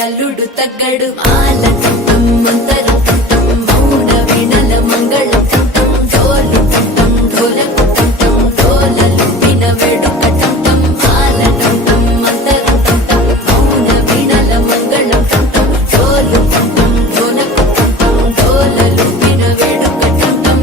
అల్లుడు తగ్గడు మాల కంఠం మంతర కంఠం మౌన వీణల మంగళ కంఠం డోలు కంఠం ఢోలకు కంఠం డోలలు విన వేడుక కంఠం మాల కంఠం మంతర కంఠం మౌన వీణల మంగళ కంఠం డోలు కంఠం ఢోలకు కంఠం డోలలు విన వేడుక కంఠం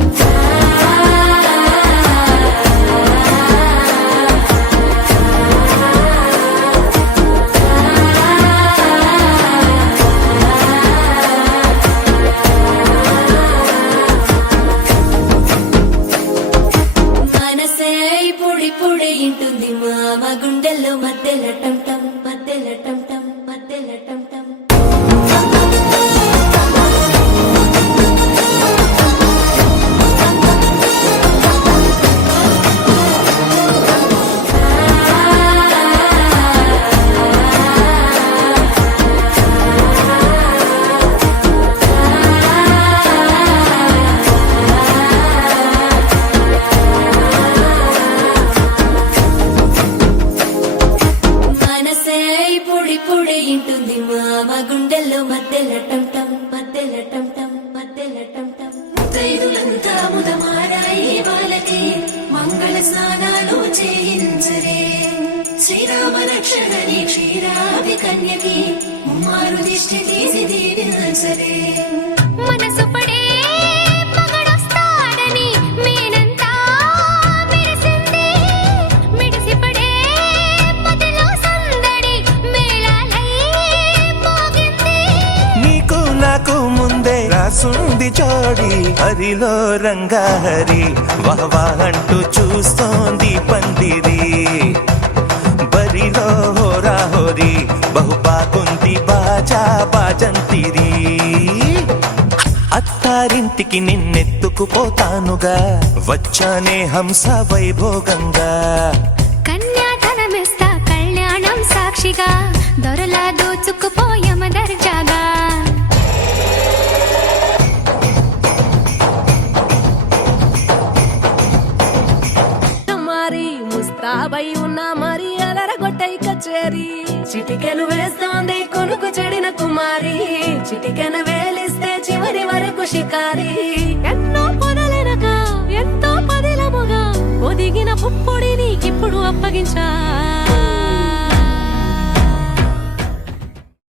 పొడి ఇంటుంది మామ గుండెల్లో మధ్యల టంటం మధ్యల టంటం మధ్యల టంటం పొడి ఇంటుంది మామ గుండెల్లో మధ్యల టంటం మధ్యల టంటం మధ్యల టంటం తైరులంతా ముదమారాయి వాళ్ళకి మంగళ స్నానాలు చేయించరే శ్రీరామ రక్షణని క్షీరాది కన్యకి ముమ్మారు దిష్టి తీసి దీవించరే మనసు పడే మగడొస్తాడని మేనంతా మెరిసింది మిడిసి పడే మదిలో సందడి మేళాలై మోగింది నీకు నాకు ముందే రాసుంది జోడి హరిలో రంగా హరి వహవా అంటూ చూస్తోంది పందిరి బరిలో హోరా హోరి బహుబాగుంది బాజా బాజంతిరి అత్తారింటికి నిన్నెత్తుకుపోతానుగా వచ్చానే హంస వైభోగంగా కన్యాధనమిస్తా కళ్యాణం సాక్షిగా దొరలా దోచుకుపోయమ దర్జాగా మరి ముస్తాబై ఉన్న మరి అలరగొట్టై కచేరి చిటికెను వేస్తోంది కొనుకు చెడిన కుమారి చిటికెను వేలిస్తే చివరి వరకు షికారి ఎన్నో పొదలెనక ఎంతో పదిలముగా ఒదిగిన పుప్పొడిని ఇప్పుడు అప్పగించా